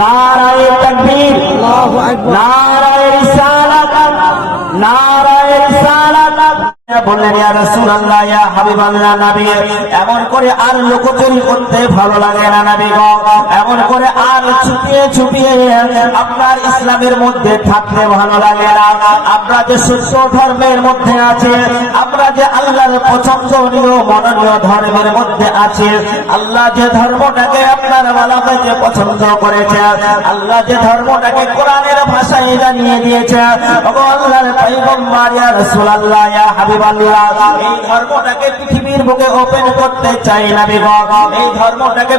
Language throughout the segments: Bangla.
নারায়ে তকবীর নারায় রিসালাত নারায়ে রিসালাত। বললেন রাসূলুল্লাহ হাবিবাল্লাহ, নবী, এমন করে আর লোকচুরি করতে ভালো লাগে না নবী গো। এমন করে আর ছুপিয়ে ছুপিয়ে আপনার ইসলামের মধ্যে থাকতে ভালো লাগে না। আমরা যে সুস্থ ধর্মের মধ্যে আছে, আমরা যে আল্লাহর পছন্দনীয়, মনোনীয় ধর্মের মধ্যে আছে, আল্লাহ যে ধর্মটাকে আপনার হয়েছে পছন্দ করেছে, আল্লাহ যে ধর্মটাকে কোরআনের ভাষায় জানিয়ে দিয়েছে আল্লাহর পয়গম্বর, ইয়া রাসূলুল্লাহ, ইয়া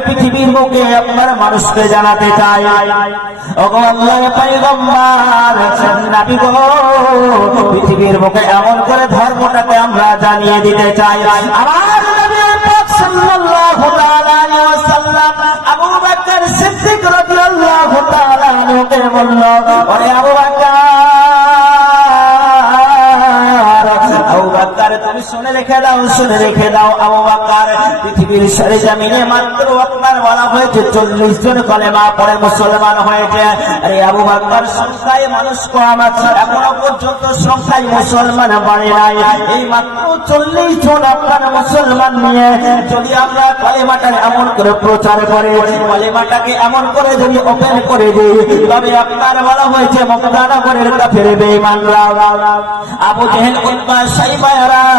পৃথিবীর বুকে আপনার মানুষকে জানাতে চাই। পৃথিবীর বুকে এমন করে ধর্মটাকে আমরা জানিয়ে দিতে চাই। আমার নবী পাক সাল্লাল্লাহু তাআলা আবু আবু আবু বকর তুমি শুনে রেখে দাও, শুনে রেখে দাও, আবু বকর। পৃথিবীর সারে জমিনে মাত্র আপনার বলা হয়েছে, চল্লিশ জন কলেমা পরে মুসলমান হয়েছে। আরে আবু বকর, সংখ্যায় মানুষ কম আছে, এখনও পর্যন্ত সংখ্যায় মুসলমান বাড়ে নাই। এই মাত্র চল্লিশ জন আপনার মুসলমান নিয়ে, যদি আমরা কলেমাটার এমন করে প্রচার করে, কলেমাটাকে এমন করে যদি ওপেন করে দিই, তবে আপনার বলা হয়েছে, মক্কানগরের কাফের বেঈমানরা আবু জেহেল, উতবা সাইবায়ারা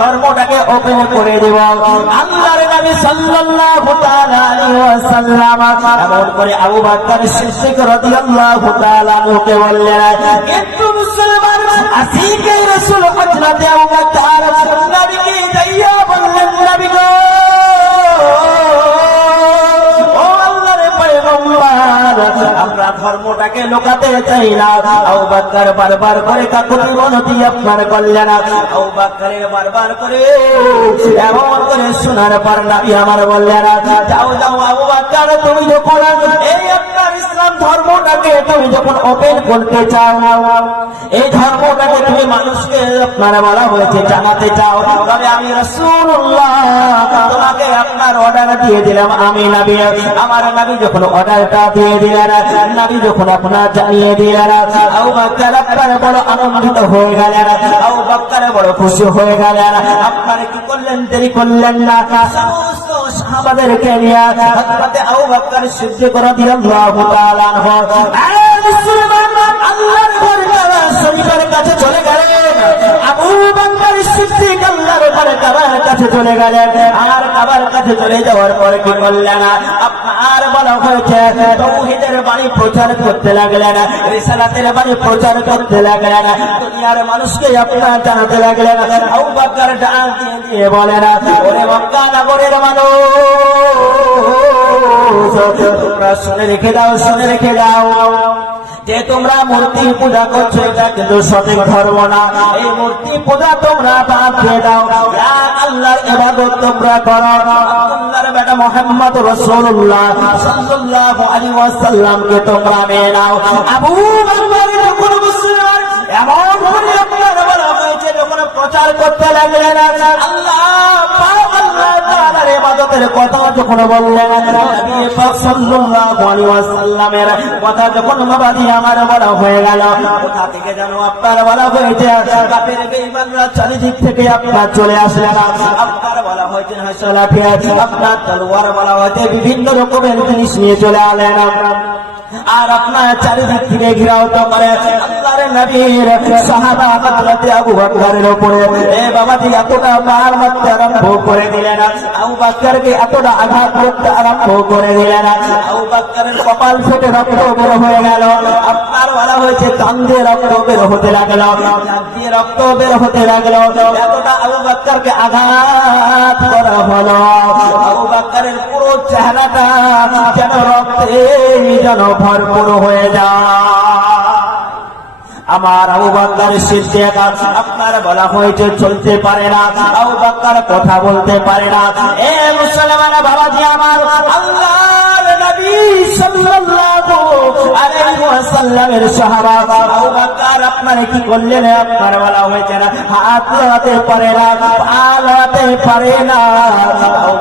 ধর্মটাকে ওপেন করে দেব। আল্লাহর নবী সাল্লাল্লাহু তাআলা ওয়াসাল্লাম এমন করে আবু বকর সিদ্দিক রাদিয়াল্লাহু তাআলা আনহুকে বললেন কিন্তু মুসলমান আসিকে রাসূল হযরত আবু বকর? ধর্মটাকে লোকাতে চাই না। আবু বকর বারবার করে কাকুতি বনতি আপনার করলেন আবু বকরের বারবার করে এমন করে শোনার পর নবী আমার বললেন, যাও যাও আবু বকর তুমি যখন এই আপনার ইসলাম ধর্মটাকে তুমি যখন ওপেন করতে চাও, এই ধর্মটাকে তুমি মানুষকে আপনার বলা হয়েছে, জানাতে চাও। তবে আমি রাসূলুল্লাহ, তোমাকে আপনার অর্ডার দিয়ে দিলাম। আমি নবী, আমার নবী যখন অর্ডারটা দিয়ে দিলেন নবী যখন আপনার জানিয়ে দিলেন বকর আপনার বড় আনন্দিত হয়ে গেলেন বকর বড় খুশি হয়ে গেলেন। আপনার কি করলেন? দেরি করলেন না। সমস্ত সাহাবাদেরকে নিয়ে হযরত আবু বকর সিদ্দিক রাদিয়াল্লাহু কাছে চলে কাছে চলে যাওয়ার পর কি করলেন? বলা হয়েছে, তৌহিদের বাণী প্রচার করতে লাগলেন, রিসালাতের বাণী প্রচার করতে লাগলেন, দুনিয়ার মানুষকে আপনার জানাতে লাগলেন আবু বকর ডাক দিয়ে দিয়ে বলেন, ওরে মক্কা নগরের মানুষ, তোমরা শুনে রেখে দাও, শুনে রেখে দাও। যে তোমরা মূর্তি পূজা করছ, এটা কিন্তু সঠিক ধর্ম না। এই মূর্তি পূজা তোমরা বাদ দিয়ে দাও। আল্লাহর ইবাদত তোমরা করো। আল্লাহর বেটা মুহাম্মদ রাসূলুল্লাহ সাল্লাল্লাহু আলাইহি তোমরা মেনে নাও। আবু বকর যখন মুসলমান, এমন আপনার বলা হয়েছে, যখন প্রচার করতে লাগলেন, আল্লাহ ইবাদতের কথা যখন বললেন নবী পাক সাল্লাল্লাহু আলাইহি ওয়াসাল্লামের কথা যখন নবাদি আমার বলা হয়ে গেল আপনার থেকে আপনার চলে আসলেন। আপনার বলা হয়েছে, বিভিন্ন রকমের জিনিস নিয়ে চলে আলেন। আর আপনার চারিদিক থেকে ঘিরাও তো করে নবীর সাহাবা হযরত আবু বকরের উপরে। এ বাবাজি এতটা মার মারতে আরম্ভ করে দিলেন। আবু বকরকে এতটা আঘাত করতে আরম্ভ করে দিলেন। আবু বকরের কপাল ফেটে রক্ত বের হয়ে গেল। আপনার বলা হয়েছে কান দিয়ে রক্ত বের হতে লাগল। দিয়ে রক্ত বের হতে লাগল। এতটা আবু বকরকে আঘাত করা হলো। আবু বকরের পুরো চেহারাটা যেন রক্তে যেন ভরপুর হয়ে যায়। আমার আবু বাক্কার আপনার বলা হয়েছে, চলতে পারে না। আবু কথা বলতে পারে না। এ মুসলমান বাবাজি আমার, আল্লাহর নবী সাল্লাল্লাহু আলাইহি ওয়াসাল্লামের সাহাবা। আবু কি করলেন? আপনার বলা হয়েছে না। হাত লাগাতে পারে না পারে না। আবু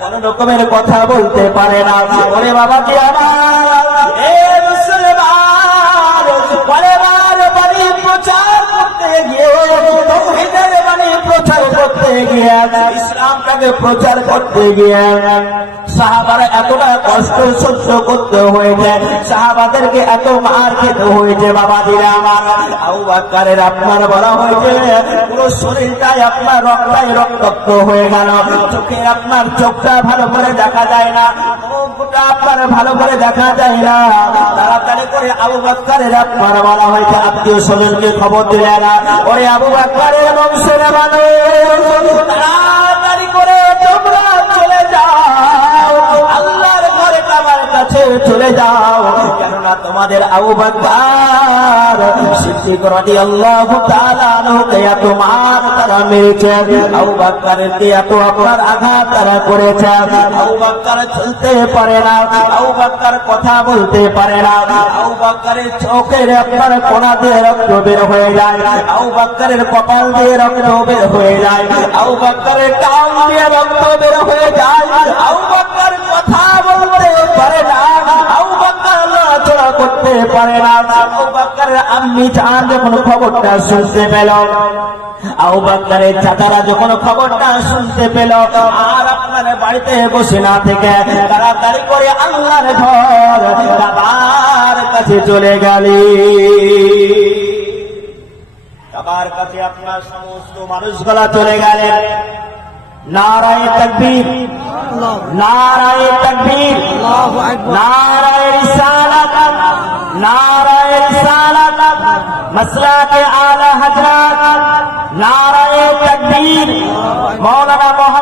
কোন রকমের কথা বলতে পারে না। ওরে বাবাজি আমার ইসলামটাকে প্রচার করতে গিয়ে সাহাবারা এতটা কষ্ট সহ্য করতে হয়েছে, সাহাবাদেরকে এত মার খেতে হয়েছে বাবা দিলে আমার, আবু বাক্কারের আপনার বলা হয়েছে, পুরো শরীরটাই আপনার রক্তাই রক্তাক্ত হয়ে গেল চোখে আপনার চোখটা ভালো করে দেখা যায় না, মুখটা আপনার ভালো করে দেখা যায় না, তাড়াতাড়ি করে আবু বাক্কারের আপনার বলা হয়েছে, আত্মীয় স্বজনকে খবর দিলে না, ওরে আবু বাক্কারের বংশের মানুষ, তাড়াতাড়ি করে তোমরা চলে যাও। কাছে চলে যাও, কেননা তোমাদের আবু বাক্কার সিদ্দিক রাদিয়াল্লাহু তাআলা আনহুকে এত তারা মেরেছে, আবু দিয়ে এত আপনার আঘাত তারা করেছে। আবু চলতে পারে না, আবু কথা বলতে পারে না, আবু চোখের আপনার কোনা দিয়ে রক্ত বের হয়ে যায়, আবু কপাল দিয়ে রক্ত বের হয়ে যায়, আবু বাক্কারের কান দিয়ে রক্ত বের হয়ে যায়, আবু কথা বলতে পারে না। করতে পারে না। আম্মি চান যখন খবরটা শুনতে পেল আবু চাচারা যখন খবরটা শুনতে পেল আর আপনার বাড়িতে বসে না থেকে তাড়াতাড়ি করে আল্লাহর ঘর বাবার কাছে চলে গেলি। বাবার কাছে আপনার সমস্ত মানুষগুলা চলে গেলেন নারায় তকবীর। নারায় তকবীর। নারায় রিসালাত নারায় রিসালাত মাসলাকে আলা হযরত নারায় তকবীর মাওলানা